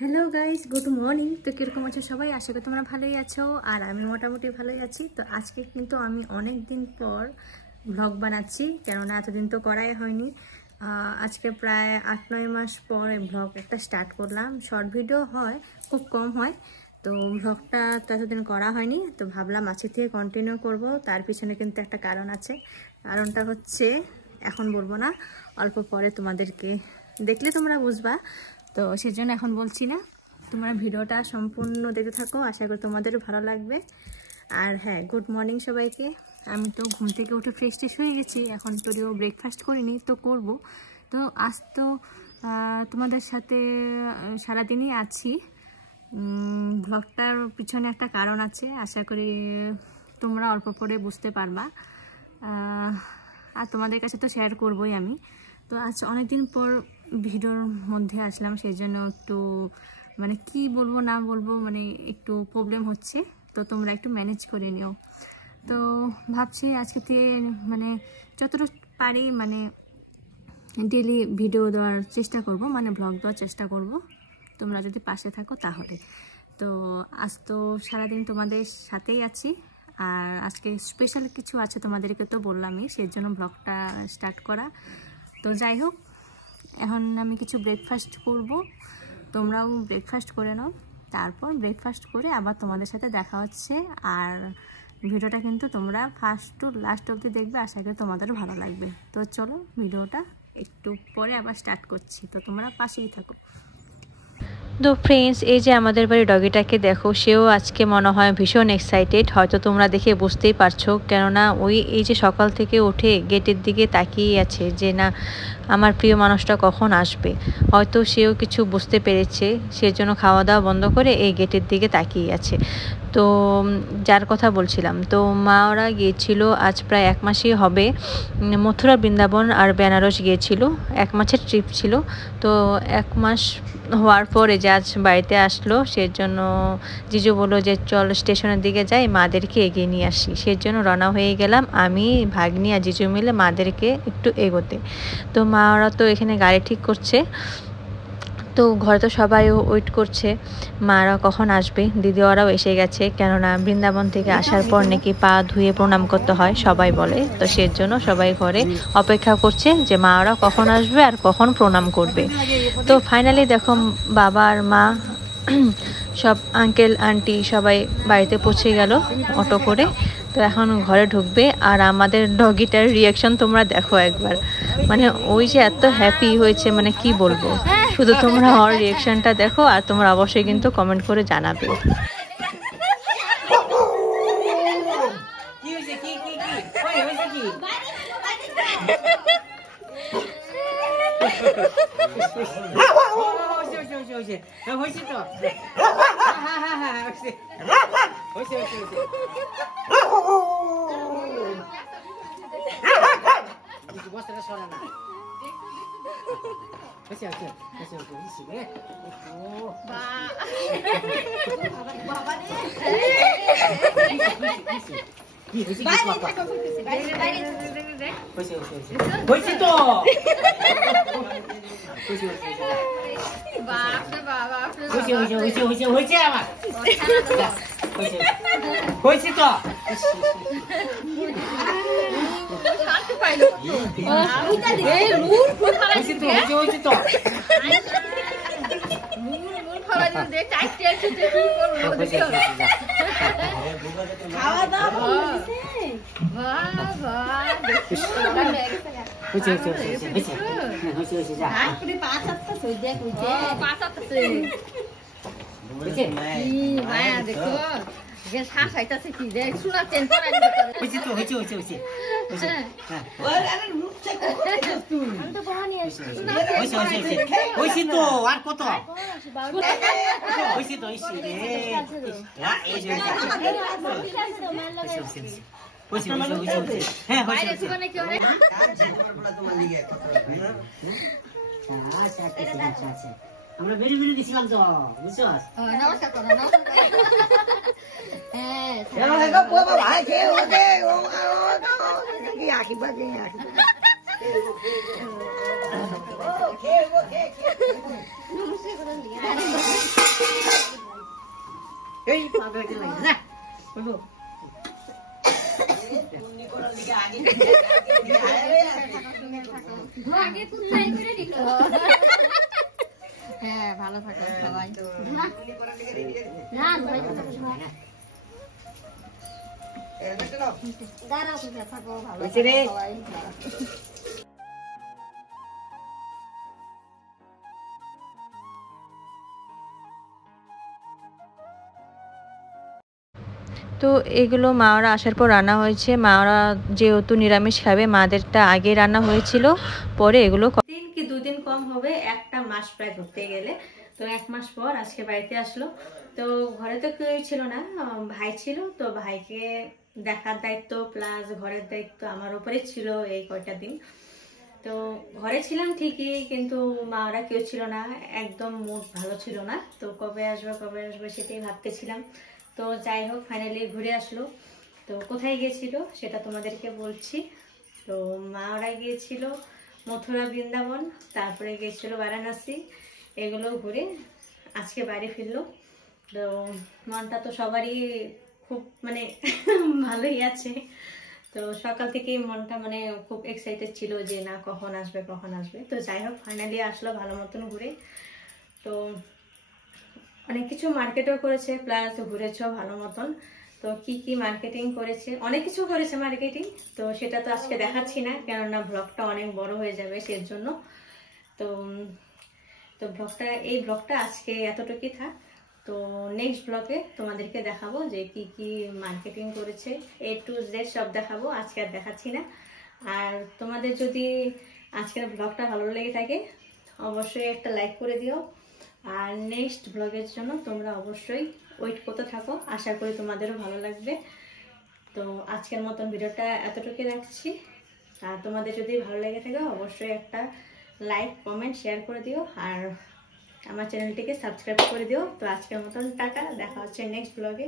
Hello guys, good morning. তো কীরকম আছো সবাই? আশা করি তোমরা ভালোই আছো, আর আমি মোটামুটি ভালোই আছি। তো আজকে কিন্তু আমি অনেক দিন পর ভ্লগ বানাচ্ছি, কেননা এতদিন তো করাই হয়নি। আজকে প্রায় 8-9 মাস পর ভ্লগ একটা স্টার্ট করলাম। শর্ট ভিডিও হয়, খুব কম হয়, তো ভ্লগটা তো এতদিন করা হয়নি। তো ভাবলাম আজকে থেকে কন্টিনিউ করব। তার পিছনে কিন্তু একটা কারণ আছে। কারণটা হচ্ছে, এখন বলবো না, অল্প পরে তোমাদেরকে দেখলে তোমরা বুঝবা। তো সেজন্য এখন বলছি না, তোমরা ভিডিওটা সম্পূর্ণ দেখতে থাকো, আশা করি তোমাদেরও ভালো লাগবে। আর হ্যাঁ, গুড মর্নিং সবাইকে। আমি তো ঘুম থেকে উঠে ফ্রেশ ট্রেশ হয়ে গেছি, এখন যদিও ব্রেকফাস্ট করিনি, তো করব। তো আজ তো তোমাদের সাথে সারাদিনই আছি। ভ্লগটার পিছনে একটা কারণ আছে, আশা করি তোমরা অল্প পরে বুঝতে পারবা। আর তোমাদের কাছে তো শেয়ার করবই আমি। তো আজ অনেকদিন পর ভিডিওর মধ্যে আসলাম, সেই জন্য একটু মানে কি বলবো না বলবো, মানে একটু প্রবলেম হচ্ছে, তো তোমরা একটু ম্যানেজ করে নিও। তো ভাবছি আজকে থেকে মানে যতটা পারি মানে ডেলি ভিডিও দেওয়ার চেষ্টা করব, মানে ব্লগ দেওয়ার চেষ্টা করব, তোমরা যদি পাশে থাকো তাহলে। তো আজ তো সারাদিন তোমাদের সাথেই আছি, আর আজকে স্পেশাল কিছু আছে তোমাদেরকে তো বললামই, সেই জন্য ব্লগটা স্টার্ট করা। তো যাই হোক, এখন আমি কিছু ব্রেকফাস্ট করব, তোমরাও ব্রেকফাস্ট করে নাও। তারপর ব্রেকফাস্ট করে আবার তোমাদের সাথে দেখা হচ্ছে। আর ভিডিওটা কিন্তু তোমরা ফার্স্ট টু লাস্ট অবধি দেখবে, আশা করি তোমাদেরও ভালো লাগবে। তো চলো, ভিডিওটা একটু পরে আবার স্টার্ট করছি, তো তোমরা পাশেই থাকো। তো ফ্রেন্ডস, এই যে আমাদের বাড়ি ডগিটাকে দেখো, সেও আজকে মনে হয় ভীষণ এক্সাইটেড। হয়তো তোমরা দেখে বুঝতেই পারছো, কেননা এই যে সকাল থেকে উঠে গেটের দিকে তাকিয়ে আছে যে না আমার প্রিয় মানুষটা কখন আসবে। হয়তো সেও কিছু বুঝতে পেরেছে, সেজন্য খাওয়া দাওয়া বন্ধ করে এই গেটের দিকে তাকিয়ে আছে। তো যার কথা বলছিলাম, তো মা ওরা গিয়েছিল আজ প্রায় 1 মাসই হবে, মথুরা, বৃন্দাবন আর বেনারস গিয়েছিল। 1 মাসের ট্রিপ ছিল। তো 1 মাস হওয়ার পরে যে আজ বাড়িতে আসলো, সেজন্য জিজু বললো যে চল স্টেশনের দিকে যাই, মাদেরকে এগিয়ে নিয়ে আসি। সেজন্য রওনা হয়ে গেলাম আমি, ভাগ্নি আর জিজু মিলে মাদেরকে একটু এগোতে। তো মা ওরা তো এখানে গাড়ি ঠিক করছে, তো ঘরে তো সবাই ওয়েট করছে মারা কখন আসবে। দিদি ওরাও এসে গেছে, কেননা বৃন্দাবন থেকে আসার পর নাকি পা ধুয়ে প্রণাম করতে হয় সবাই বলে। তো সেজন্য সবাই ঘরে অপেক্ষা করছে যে মা ওরা কখন আসবে আর কখন প্রণাম করবে। তো ফাইনালি দেখো বাবা আর মা সব আঙ্কেল আন্টি সবাই বাড়িতে পৌঁছে গেল অটো করে। তো এখন ঘরে ঢুকবে, আর আমাদের ডগিটার রিয়াকশন তোমরা দেখো একবার, মানে ওই যে এত হ্যাপি হয়েছে, মানে কি বলবো। শুধু তোমরা ওর রিয়াকশনটা দেখো, আর তোমরা অবশ্যই কিন্তু কমেন্ট করে জানাবে। আমরা বেরি বেরি দিছিলাম তো, বুঝছো? নমস্কার করো, নমস্কার। হ্যাঁ, চলো হেগো বাবা ভাই কে ওতে ও কি আশীর্বাদ নিয়ে আসি। ও কে ও কে নমস্কার করো। হ্যাঁ ভালো থাকো সবাই। তো এগুলো মাওরা আসার পর রান্না হয়েছে। মাওরা যেহেতু নিরামিষ খাবে, মাদেরটা আগে রান্না হয়েছিল, পরে এগুলো দিন কি 2 দিন কম হবে, একটা মাস প্রায় ধরতে গেলে। তো 1 মাস পর আজকে বাড়িতে আসলো। তো ঘরে তো কেউ ছিল না, ভাই ছিল। তো ভাইকে দেখার দায়িত্ব প্লাস ঘরের দায়িত্ব আমার উপরে ছিল এই কয়টা দিন। তো ঘরে ছিলাম ঠিকই, কিন্তু মাওরা কেউ ছিল না, একদম মুড ভালো ছিল না। তো কবে আসবে সেটাই ভাবতেছিলাম। তো যাই হোক ফাইনালি ঘুরে আসলো। তো কোথায় গিয়েছিল সেটা তোমাদেরকে বলছি। তো মাওরা গিয়েছিল মথুরা, বৃন্দাবন, তারপরে গিয়েছিল বারাণসী। এগুলো ঘুরে আজকে বাড়ি ফিরলো। তো মনটা তো সবারই খুব মানে ভালোই আছে। তো সকাল থেকেই মনটা মানে খুব এক্সাইটেড ছিল যে না কখন আসবে। তো যাই হোক ফাইনালি আসলো ভালো মতন ঘুরে। তো অনেক কিছু মার্কেটও করেছে, প্লাস ঘুরেছেও ভালো মতন। তো কি কি মার্কেটিং করেছে, অনেক কিছু করেছে মার্কেটিং। তো সেটা তো আজকে দেখাচ্ছি না, কেননা ব্লগটা অনেক বড় হয়ে যাবে সেজন্য। তো তো এই ব্লগটা আজকে এতটুকুই থাক। তো নেক্সট ব্লগে তোমাদেরকে দেখাবো যে কি কি মার্কেটিং করেছে, A to Z সব দেখাবো। আজকে আর দেখাচ্ছি না। আর তোমাদের যদি আজকের ব্লগটা ভালো লেগে থাকে অবশ্যই একটা লাইক করে দিও। আর নেক্সট ব্লগের জন্য তোমরা অবশ্যই ওয়েট করতে থাকো, আশা করি তোমাদেরও ভালো লাগবে। তো আজকের মতন ভিডিওটা এতটুকু রাখছি। আর তোমাদের যদি ভালো লেগে থাকে অবশ্যই একটা লাইক, কমেন্ট, শেয়ার করে দিও। আর আমার চ্যানেলটিকে সাবস্ক্রাইব করে দিও। তো আজকের মতন টাটা, দেখা হচ্ছে নেক্সট ব্লগে।